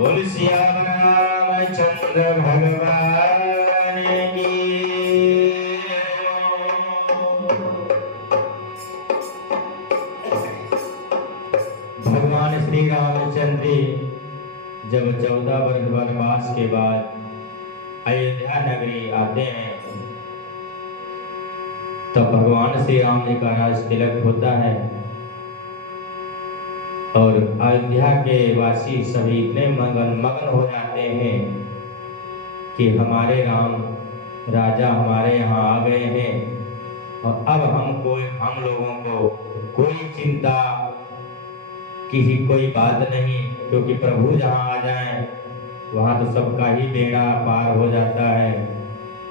बोल सियावर रामचंद्र भगवान की। भगवान श्री रामचंद्र जब 14 वर्ष वनवास के बाद अयोध्या नगरी आते हैं तब भगवान श्री राम जी का राज तिलक होता है और अयोध्या के वासी सभी इतने मगन हो जाते हैं कि हमारे राम राजा हमारे यहाँ आ गए हैं और अब हम लोगों को कोई चिंता की कोई बात नहीं, क्योंकि प्रभु जहाँ आ जाएं वहाँ तो सबका ही बेड़ा पार हो जाता है।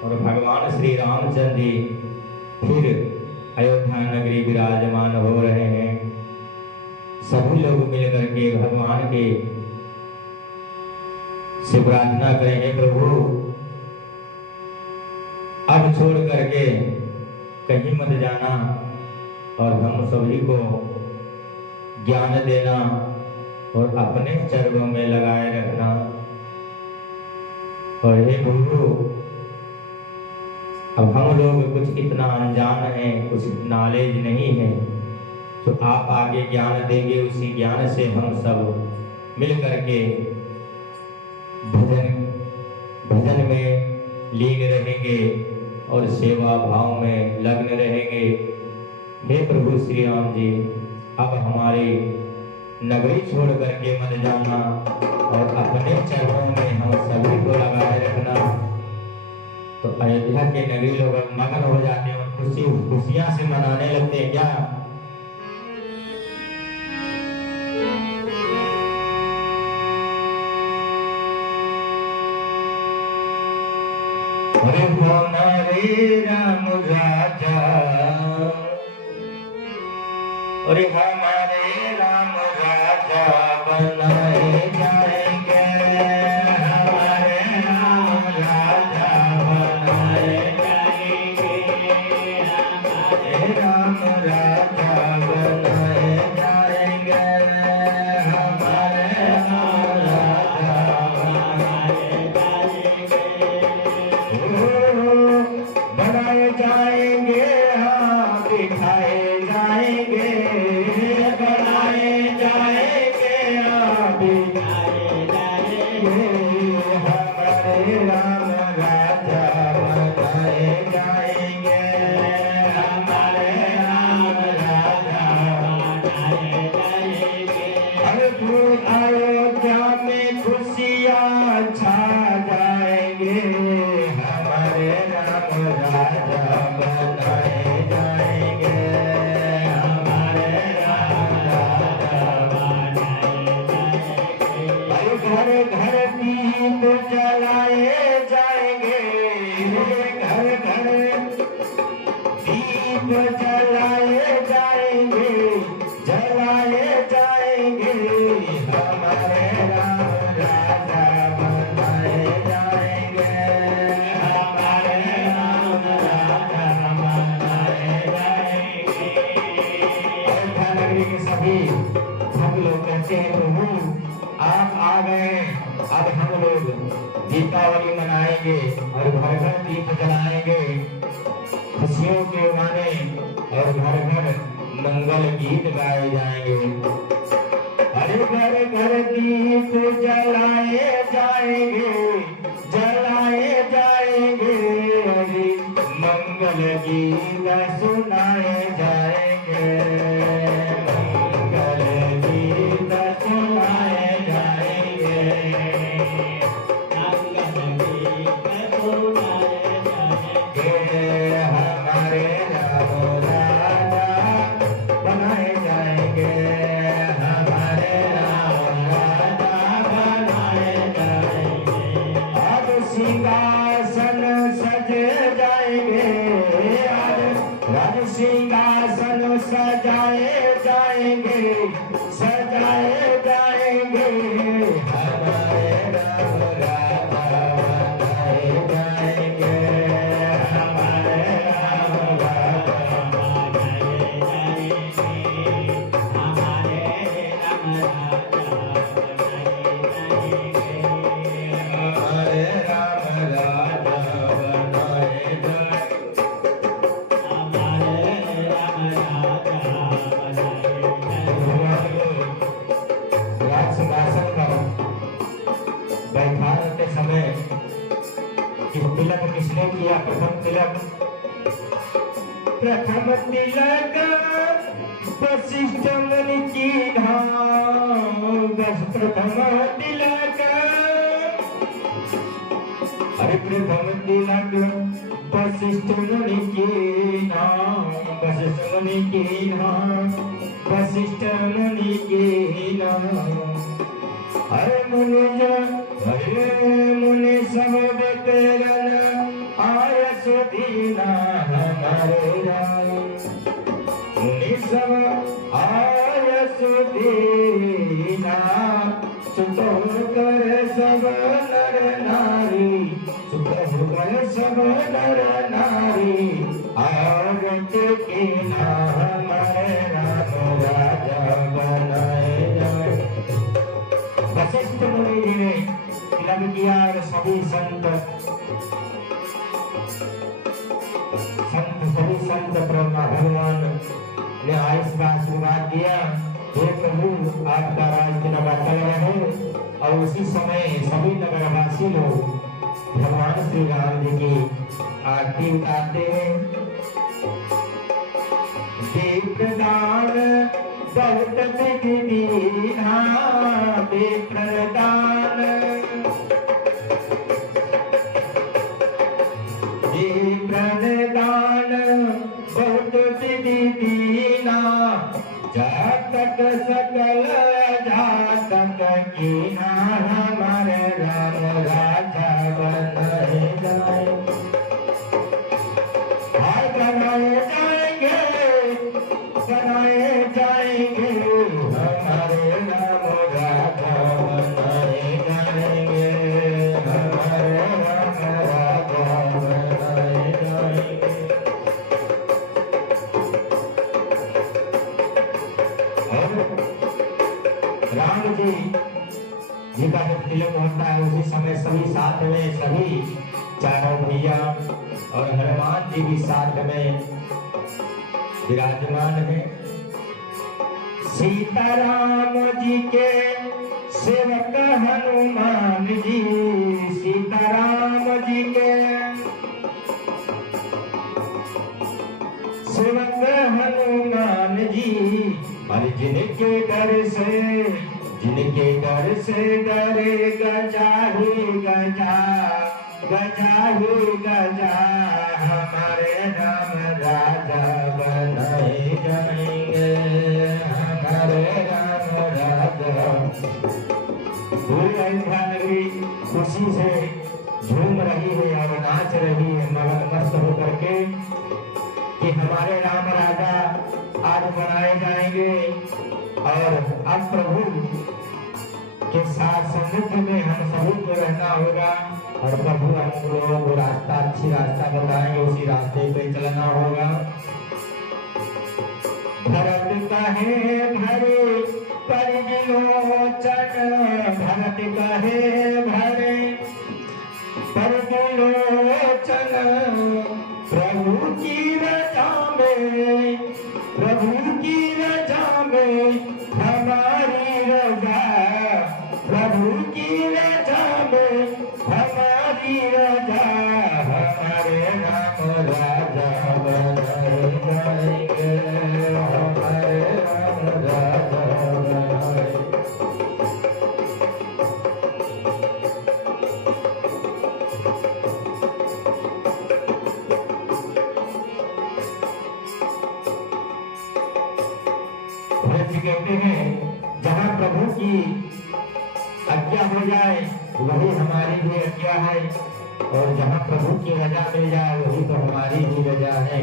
और भगवान श्री रामचंद्र जी फिर अयोध्या नगरी विराजमान हो रहे हैं। सभी लोग मिलकर के भगवान के से प्रार्थना करेंगे, प्रभु अब छोड़ करके कहीं मत जाना और हम सभी को ज्ञान देना और अपने चरणों में लगाए रखना। और हे प्रभु अब हम लोग कुछ इतना अनजान हैं, कुछ नॉलेज नहीं है, तो आप आगे ज्ञान देंगे, उसी ज्ञान से हम सब मिल करके भजन में लीन रहेंगे और सेवा भाव में लग्न रहेंगे। हे प्रभु श्री राम जी अब हमारी नगरी छोड़ करके मत जाना और अपने चरणों में हम सभी को लगाए रखना। तो अयोध्या के नगरी लोग मगन हो जाते हैं, खुशियां से मनाने लगते हैं। क्या अरे कौन रे राम राजा, अरे हमारे राम राजा बनाए जाएंगे, हमारे राम राजा बनाए जाएंगे, हमारे राम राजा बनाए जाएंगे, हमारे राम राजा बनाए जाएंगे, हाँ बिठाए जाएंगे, बनाए जाएंगे, हाँ बिठाए जाएंगे, हमारे राम राजा बनाए जाएंगे, हमारे राम राजा बनाए जाएंगे। अद्भुत अयोध्या में खुशियाँ छा जाएंगे, हमारे राम राजा बनाए जाएंगे, हमारे राम राजा बनाए जाएंगे। घर घर दीप जलाए जाएंगे, घर घर दीप जलाए जाएंगे, जलाए जाएंगे, हमारे राम राजा बनाए जाएंगे, हमारे राम राजा बनाए जाएंगे। अयोध्या नगरी के सभी हम लोग कहते हैं, प्रभु आप आ गए, अब हम लोग दीपावली मनाएंगे और घर घर दीप जलाएंगे, खुशियों के माने और घर घर मंगल गीत गाए जाएंगे। अरे घर घर दीप जलाए जाएंगे, जलाए जाएंगे, अरे मंगल गीत सुनाए जाएंगे, मंगल गीत सुनाए जाएंगे, मंगल गीत सुनाए जाएंगे, हमारे राम राजा बनाए जाएंगे, हमारे राम राजा बनाए जाएंगे। किसने किया प्रथम तिलक? प्रथम तिलक वशिष्ठ मुनि की धाम, प्रथम तिलक, अरे प्रथम तिलक वशिष्ठ मुनि की धाम, वशिष्ठ मुनि की धाम, वशिष्ठ मुनि की धाम। अरे मुनि सब बेतेरन आय सुधीना हमारे राम, मुनि सब आय सुधीना, सुत होकर सब नर नारी, सुत होकर सब नर नारी, आगत के नाम हमारे राम राजा बनाए जाए। वशिष्ठ मुनि जी ने तिलक किया और सभी संत ब्रह्मा भगवान ने आयुष का आशीर्वाद दिया। हे प्रभु, आपका राज दिन चल रहे। और उसी समय सभी नगरवासी लोग भगवान श्री राम जी की आरती उतारते हैं। दीपदान बहुत विधि-विधान, दीपदान बहुत विधि-विधान, जातक सकल जातक कीना, हमारे राम राजा बनाए जाए। हाय बनाए जाएंगे, बनाए जाएंगे, हमारे राम राजा बनाए जाएंगे, हमारे राम राजा बनाए जाएंगे। राम जी का जब तिलक होता है उसी समय सभी साथ में, सभी चारों भैया और हनुमान जी भी साथ में विराजमान है। सीताराम जी के सेवक हनुमान जी, सीताराम जी के सेवक हनुमान जी, और जिनके डर से डरे गजा ही गजा, गजा ही गजा, हमारे राम राजा बनाए जाएंगे, हमारे राम राजा। पूरी अयोध्या नगरी खुशी से झूम रही है और नाच रही है मस्त होकर के कि हमारे राम राजा आज बनाए जाएंगे। और अब प्रभु के साथ सानिध्य में हम सभी को रहना होगा और प्रभु हम लोगों को रास्ता, अच्छी रास्ता बताएंगे, उसी रास्ते पे चलना होगा। भरत कहे भरे परिलोचन, भरत कहे भरे परिलोचन, प्रभु की रजा में, प्रभु की रजा में हमारी रजा, प्रभु की रजा में हमारी रजा, हमारे राम राजा बनाए जाएंगे, हमारे राम राजा बनाए। कहते हैं जहाँ प्रभु की आज्ञा हो जाए वही हमारी भी आज्ञा है, और जहाँ प्रभु की रजा मिल जाए वही तो हमारी भी रजा है।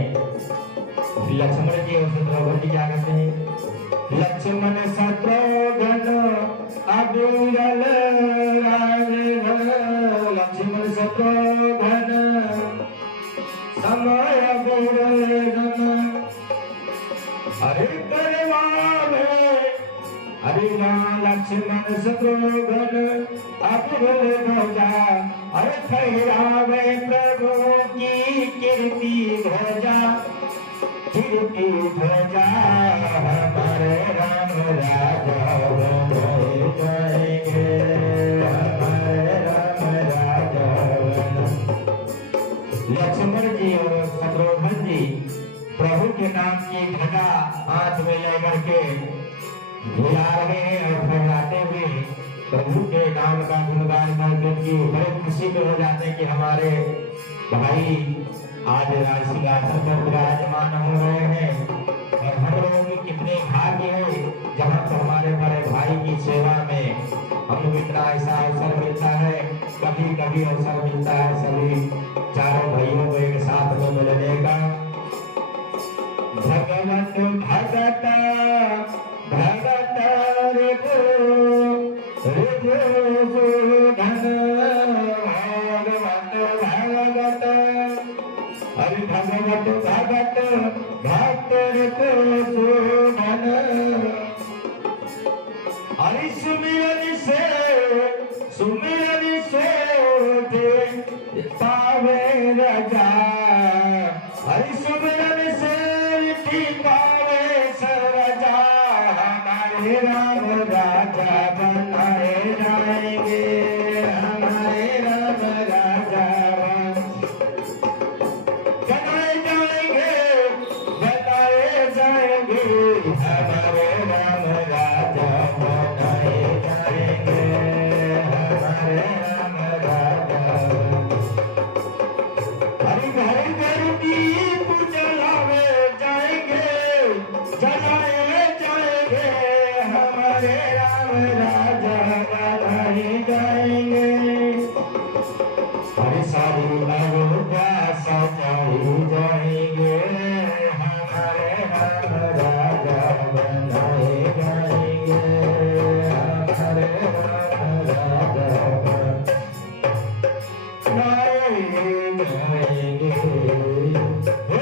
लक्ष्मण जी और शत्रुघ्न जी क्या कहते हैं? लक्ष्मण शत्रुघ्न अबीरल लक्ष्मण शत्रुघ्न समय अबीरल, अरे हरि नाम लक्ष्मण शत्रुघ्न अबीरल ध्वजा, अरे फहरावे प्रभु की कीर्ति ध्वजा, कीर्ति ध्वजा, हमारे राम राजा बनाए जाएंगे, हमारे राम राजा। के नाम की ध्वजा हाथ में लेकर के झुला रहे हैं और फहराते हुए प्रभु के नाम का गुणगान करके की बड़े खुशी में हो जाते हैं कि हमारे भाई आज राज सिंहासन पर विराजमान हो रहे हैं। और हम लोगों की कितने भाग्य है जहाँ पर हमारे बड़े भाई की सेवा में हम लोग इतना ऐसा अवसर मिलता है, कभी कभी अवसर मिलता है सभी चारों भाइयों को एक साथ में मिलने का। भगवत भगत भगत भगत भगत भक्त